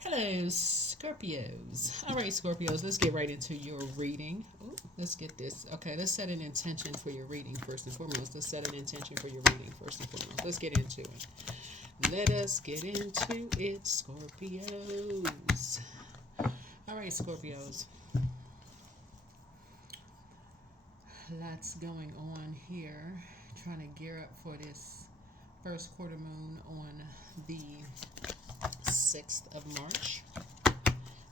Hello, Scorpios. All right, Scorpios, let's get right into your reading. Ooh, let's get this. Okay, let's set an intention for your reading first and foremost. Let's set an intention for your reading first and foremost. Let's get into it. Let us get into it, Scorpios. All right, Scorpios. Lots going on here. Trying to gear up for this first quarter moon on the 6th of March.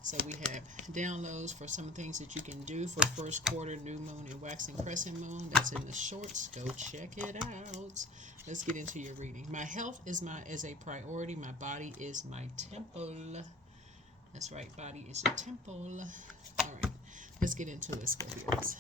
So we have downloads for some things that you can do for first quarter, new moon, and waxing crescent moon. That's in the shorts. Go check it out. Let's get into your reading. My health is a priority. My body is my temple. That's right. Body is your temple. All right. Let's get into it, Scorpios.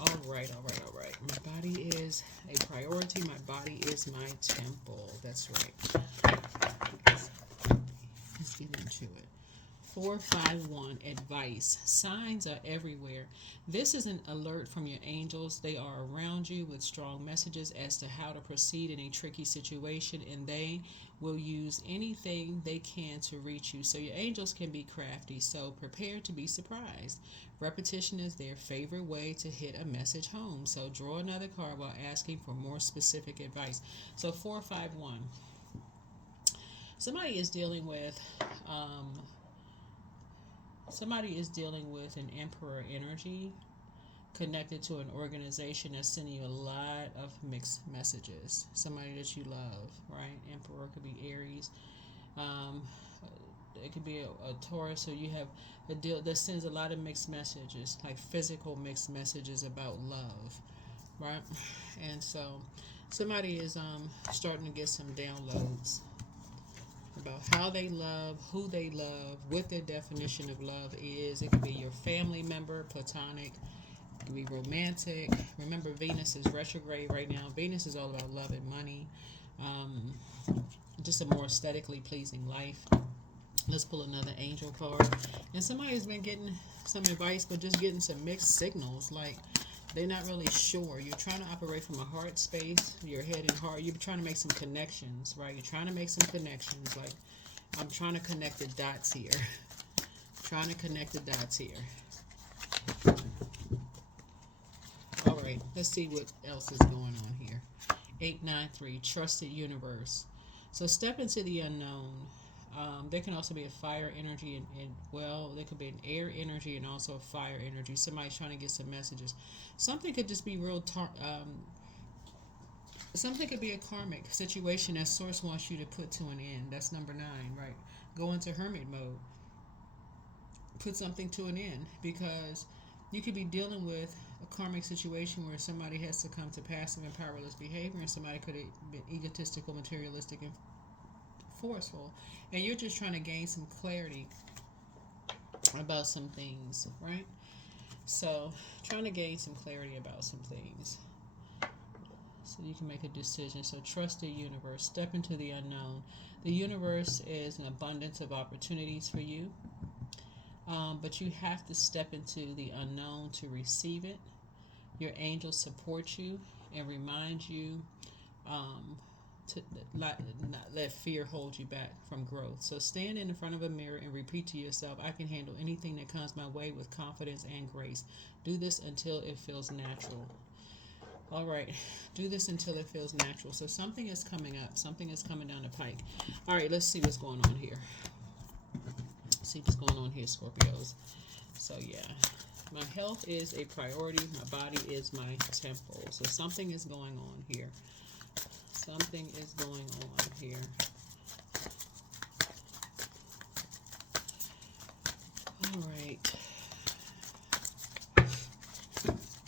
All right. My body is a priority. My body is my temple. That's right. Let's get into it. 451 advice. Signs are everywhere. This is an alert from your angels. They are around you with strong messages as to how to proceed in a tricky situation, and they will use anything they can to reach you. So, your angels can be crafty, so prepare to be surprised. Repetition is their favorite way to hit a message home. So, draw another card while asking for more specific advice. So, 451. Somebody is dealing with um, Somebody is dealing with an emperor energy connected to an organization that's sending you a lot of mixed messages. Somebody that you love, right? Emperor could be Aries. Um, it could be a Taurus, so you have a deal that sends a lot of mixed messages, like physical mixed messages about love, right? And so somebody is starting to get some downloads about how they love, who they love, what their definition of love is. It could be your family member, platonic, it could be romantic. Remember, Venus is retrograde right now. Venus is all about love and money, um, just a more aesthetically pleasing life. Let's pull another angel card. And somebody's been getting some advice, but just getting some mixed signals. Like they're not really sure. You're trying to operate from a heart space, your head and heart. You're trying to make some connections, right? You're trying to make some connections. Like I'm trying to connect the dots here. Trying to connect the dots here. All right, let's see what else is going on here. 893, trusted universe. So step into the unknown. There can also be a fire energy and well, there could be an air energy and also a fire energy. Somebody's trying to get some messages. Something could just be something could be a karmic situation that source wants you to put to an end. That's number 9, right? Go into hermit mode. Put something to an end because you could be dealing with a karmic situation where somebody has to come to passive and powerless behavior, and somebody could have been egotistical, materialistic, and forceful, and you're just trying to gain some clarity about some things, right? So, trying to gain some clarity about some things so you can make a decision. So, trust the universe, step into the unknown. The universe is an abundance of opportunities for you, but you have to step into the unknown to receive it. Your angels support you and remind you um, to not let fear hold you back from growth. So stand in front of a mirror and repeat to yourself, I can handle anything that comes my way with confidence and grace. Do this until it feels natural. All right, do this until it feels natural. So something is coming up, something is coming down the pike. All right, let's see what's going on here. See what's going on here, Scorpios. So yeah, my health is a priority. My body is my temple. So something is going on here. Something is going on here. All right.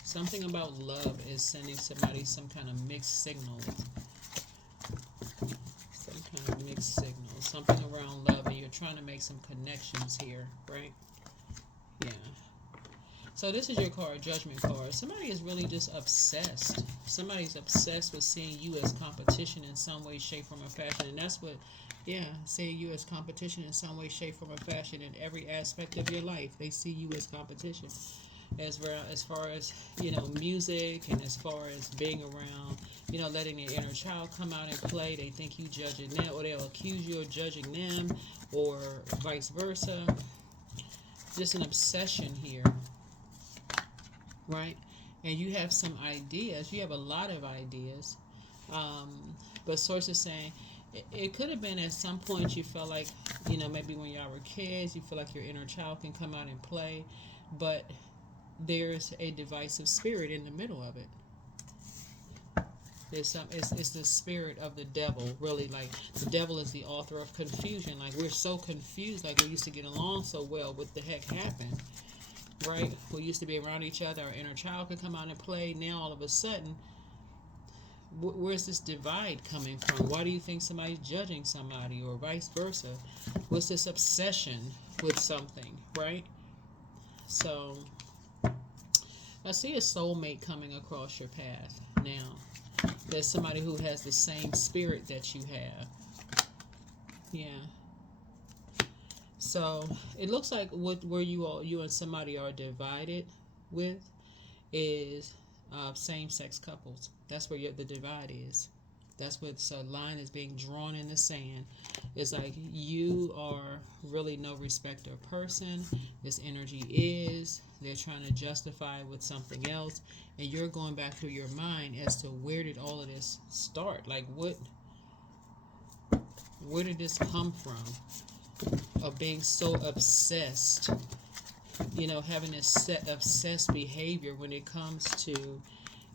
Something about love is sending somebody some kind of mixed signal. Some kind of mixed signal. Something around love, and you're trying to make some connections here, right? Yeah. So this is your card, Judgment card. Somebody is really just obsessed. Somebody's obsessed with seeing you as competition in some way, shape, form, or fashion. And that's what, yeah, seeing you as competition in some way, shape, form, or fashion in every aspect of your life. They see you as competition. as far as, music, and as far as being around, letting their inner child come out and play. They think you judging them, or they'll accuse you of judging them, or vice versa. Just an obsession here, right? And you have some ideas. You have a lot of ideas. But source is saying it could have been at some point you felt like, maybe when y'all were kids, you feel like your inner child can come out and play, but there's a divisive spirit in the middle of it. It's the spirit of the devil, really. Like, the devil is the author of confusion. Like, we're so confused. Like, we used to get along so well. What the heck happened, right? We used to be around each other. Our inner child could come out and play. Now all of a sudden, where's this divide coming from? Why do you think somebody's judging somebody, or vice versa? What's this obsession with something, right? So I see a soulmate coming across your path now. There's somebody who has the same spirit that you have. Yeah. So it looks like where you and somebody are divided with is same-sex couples. That's where the divide is. That's what, so line is being drawn in the sand. It's like you are really no respecter of person. This energy is. They're trying to justify it with something else. And you're going back through your mind as to where did all of this start? Like, where did this come from? Of being so obsessed, having this obsessed behavior when it comes to,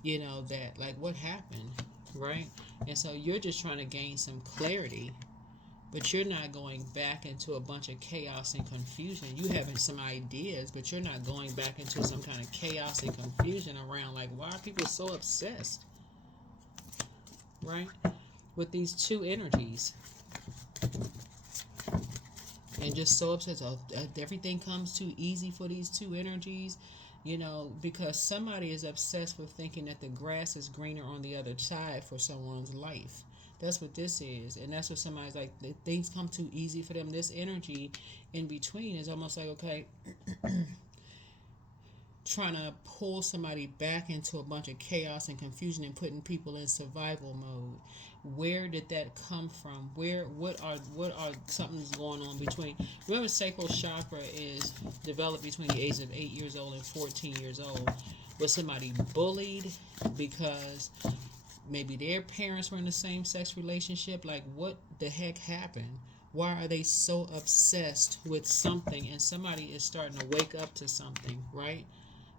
that, like, what happened, right? And so you're just trying to gain some clarity, but you're not going back into a bunch of chaos and confusion. You having some ideas, but you're not going back into some kind of chaos and confusion around, like, why are people so obsessed, right? With these two energies. And just so obsessed. Everything comes too easy for these two energies, because somebody is obsessed with thinking that the grass is greener on the other side for someone's life. That's what this is. And that's what somebody's like, things come too easy for them. This energy in between is almost like, okay, trying to pull somebody back into a bunch of chaos and confusion and putting people in survival mode. Where did that come from? What are something's going on between? Remember, sacral chakra is developed between the ages of 8 years old and 14 years old. Was somebody bullied because maybe their parents were in the same sex relationship? Like, what the heck happened? Why are they so obsessed with something? And somebody is starting to wake up to something, right?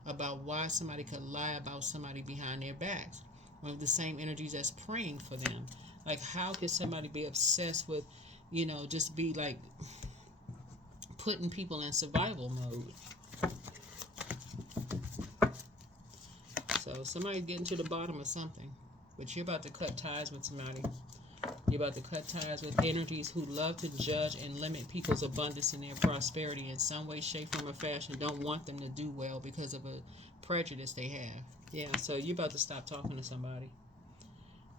About why somebody could lie about somebody behind their backs. One of the same energies that's praying for them. Like, how could somebody be obsessed with, just be like putting people in survival mode? So somebody's getting to the bottom of something. But you're about to cut ties with somebody. You're about to cut ties with energies who love to judge and limit people's abundance and their prosperity in some way, shape, form, or fashion. Don't want them to do well because of a prejudice they have. Yeah, so you're about to stop talking to somebody.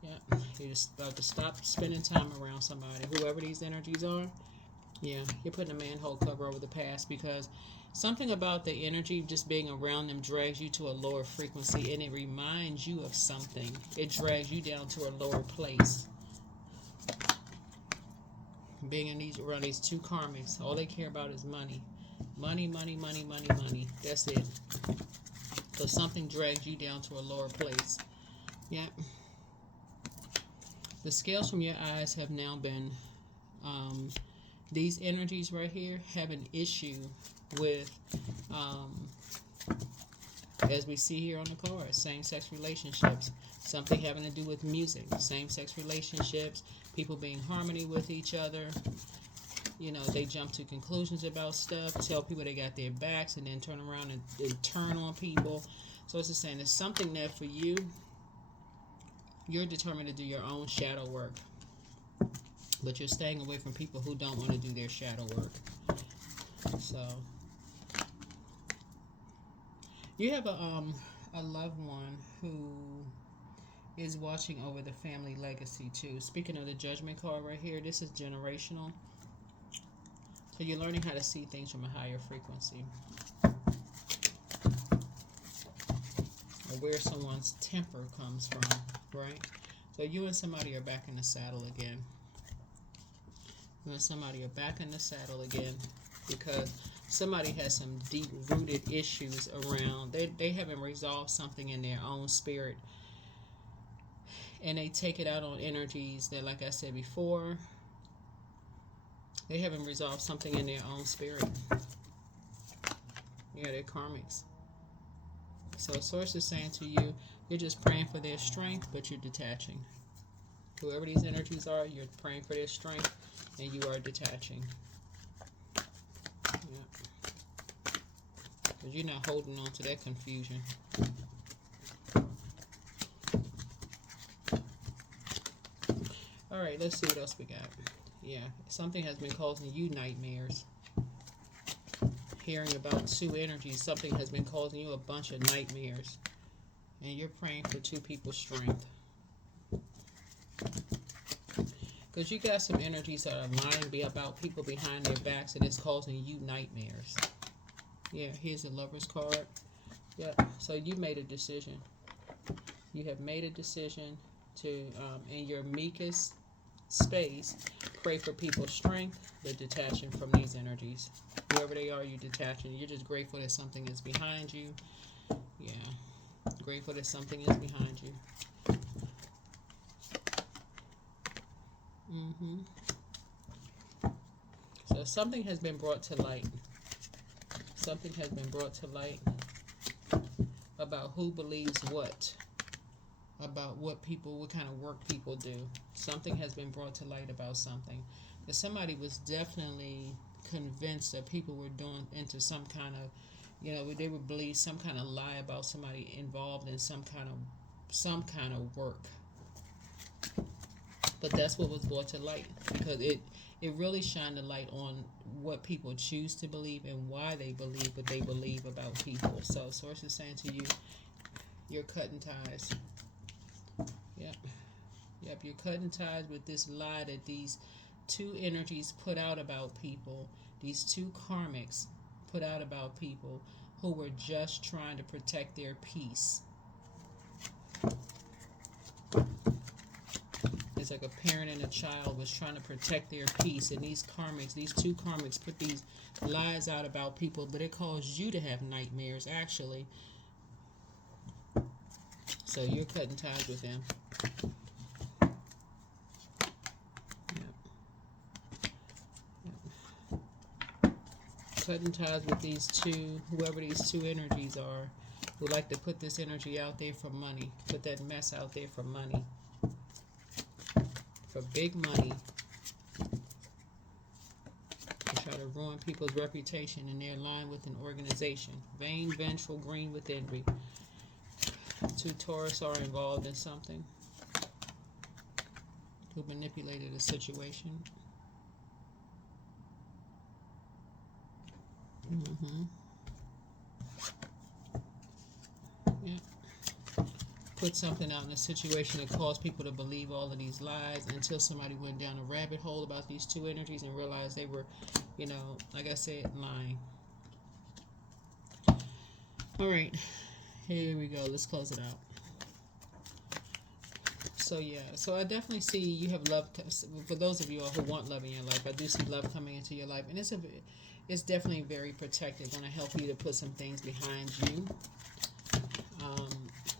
Yeah, you're just about to stop spending time around somebody. Whoever these energies are, yeah, you're putting a manhole cover over the past, because something about the energy just being around them drags you to a lower frequency, and it reminds you of something. It drags you down to a lower place. Being around these two karmics, all they care about is money. Money, money, money, money, money. That's it. So something drags you down to a lower place. Yeah. The scales from your eyes have now been, these energies right here have an issue with, as we see here on the card, same-sex relationships. Something having to do with music. Same-sex relationships. People being in harmony with each other. They jump to conclusions about stuff, tell people they got their backs, and then turn around and turn on people. So it's just saying, there's something that for you, you're determined to do your own shadow work. But you're staying away from people who don't want to do their shadow work. So you have a loved one who is watching over the family legacy too. Speaking of the Judgment card right here, this is generational. So you're learning how to see things from a higher frequency. where someone's temper comes from, right? So you and somebody are back in the saddle again. You and somebody are back in the saddle again because somebody has some deep-rooted issues around. They haven't resolved something in their own spirit, and they take it out on energies that, like I said before, they haven't resolved something in their own spirit. Yeah, they're karmics. So Source is saying to you, you're just praying for their strength, but you're detaching. Whoever these energies are, you're praying for their strength, and you are detaching. Yeah. Because you're not holding on to that confusion. All right, let's see what else we got. Yeah, something has been causing you nightmares. Hearing about two energies, something has been causing you a bunch of nightmares. And you're praying for two people's strength. Because you got some energies that are lying about people behind their backs, and it's causing you nightmares. Yeah, here's the Lover's card. Yeah, so you made a decision. You have made a decision to, in your meekest space, pray for people's strength, but detaching from these energies. Whoever they are, you're detaching. You're just grateful that something is behind you. Yeah, grateful that something is behind you. So something has been brought to light. Something has been brought to light about who believes what. About what kind of work people do. Something has been brought to light about something. That somebody was definitely convinced that people were doing into some kind of, they would believe some kind of lie about somebody involved in some kind of work. But that's what was brought to light, because it really shined a light on what people choose to believe and why they believe what they believe about people. So Source is saying to you, you're cutting ties. Yep, you're cutting ties with this lie that these two energies put out about people, these two karmics put out about people who were just trying to protect their peace. It's like a parent and a child was trying to protect their peace, and these two karmics put these lies out about people, but it caused you to have nightmares, actually. So you're cutting ties with them. Cutting ties with these two, whoever these two energies are, who like to put this energy out there for money, put that mess out there for money, for big money, to try to ruin people's reputation, and they're aligned with an organization. Vain, vengeful, green with envy. Two Taurus are involved in something, who manipulated a situation. Yeah. Put something out in a situation that caused people to believe all of these lies until somebody went down a rabbit hole about these two energies and realized they were, like I said, lying. All right, here we go. Let's close it out. So yeah, so I definitely see you have love. For those of you all who want love in your life, I do see love coming into your life, and it's definitely very protective. Going to help you to put some things behind you.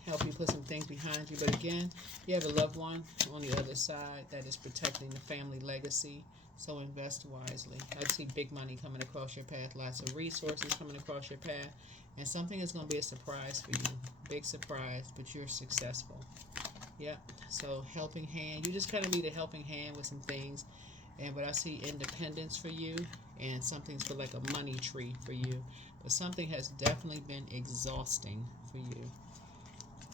Help you put some things behind you. But again, you have a loved one on the other side that is protecting the family legacy. So invest wisely. I see big money coming across your path, lots of resources coming across your path, and something is going to be a surprise for you. Big surprise, but you're successful. Yep. So helping hand. You just kind of need a helping hand with some things. But I see independence for you, and something's for like a money tree for you. But something has definitely been exhausting for you,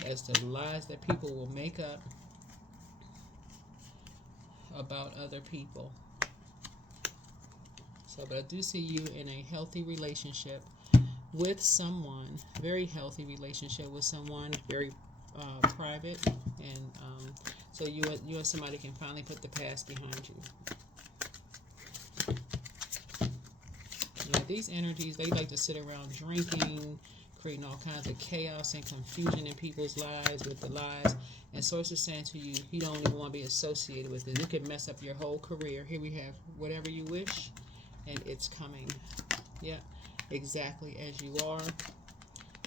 as the lies that people will make up about other people. So, but I do see you in a healthy relationship with someone, very healthy relationship with someone, very private, and so you and somebody can finally put the past behind you. Yeah, these energies, they like to sit around drinking, creating all kinds of chaos and confusion in people's lives with the lies. And Source is saying to you, you don't even want to be associated with it. It could mess up your whole career. Here we have whatever you wish, and it's coming. Yep, exactly as you are,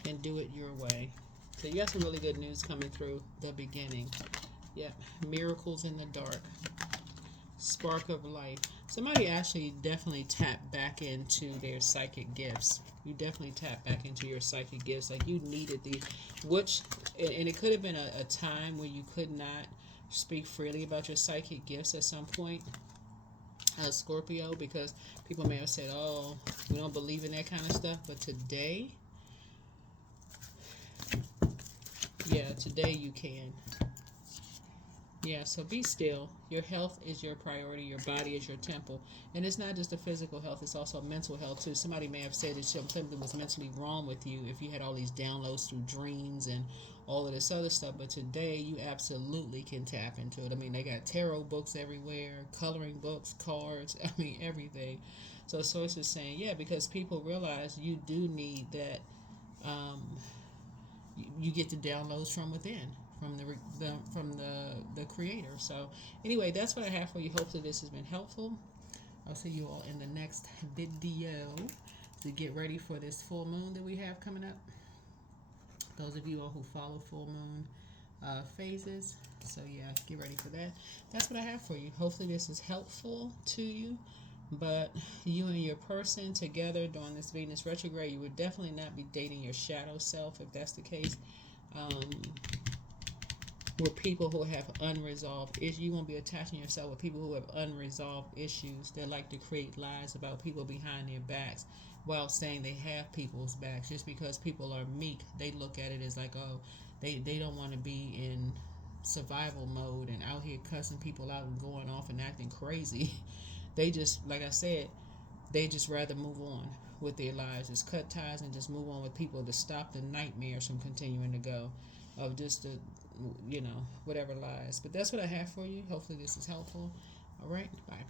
and do it your way. So you got some really good news coming through the beginning. Yep, miracles in the dark. Spark of life. Somebody actually definitely tapped back into their psychic gifts. You definitely tapped back into your psychic gifts. Like you needed the, which, and it could have been a time where you could not speak freely about your psychic gifts at some point, Scorpio, because people may have said, oh, we don't believe in that kind of stuff. But today, yeah, today you can. Yeah, so be still. Your health is your priority. Your body is your temple. And it's not just the physical health, it's also mental health, too. Somebody may have said that something was mentally wrong with you if you had all these downloads through dreams and all of this other stuff. But today, you absolutely can tap into it. I mean, they got tarot books everywhere, coloring books, cards, I mean, everything. So Source is saying, yeah, because people realize you do need that. You get the downloads from within, from the creator. So anyway, that's what I have for you. Hopefully this has been helpful. I'll see you all in the next video to get ready for this full moon that we have coming up. Those of you all who follow full moon phases. So yeah, get ready for that. That's what I have for you. Hopefully this is helpful to you. But you and your person together during this Venus retrograde, you would definitely not be dating your shadow self if that's the case. With people who have unresolved issues, you won't be attaching yourself with people who have unresolved issues that like to create lies about people behind their backs while saying they have people's backs. Just because people are meek, they look at it as like, oh, they don't want to be in survival mode and out here cussing people out and going off and acting crazy. They just, like I said, they just rather move on with their lives. Just cut ties and just move on with people to stop the nightmares from continuing to go of just the, whatever lies. But that's what I have for you. Hopefully this is helpful. All right, bye.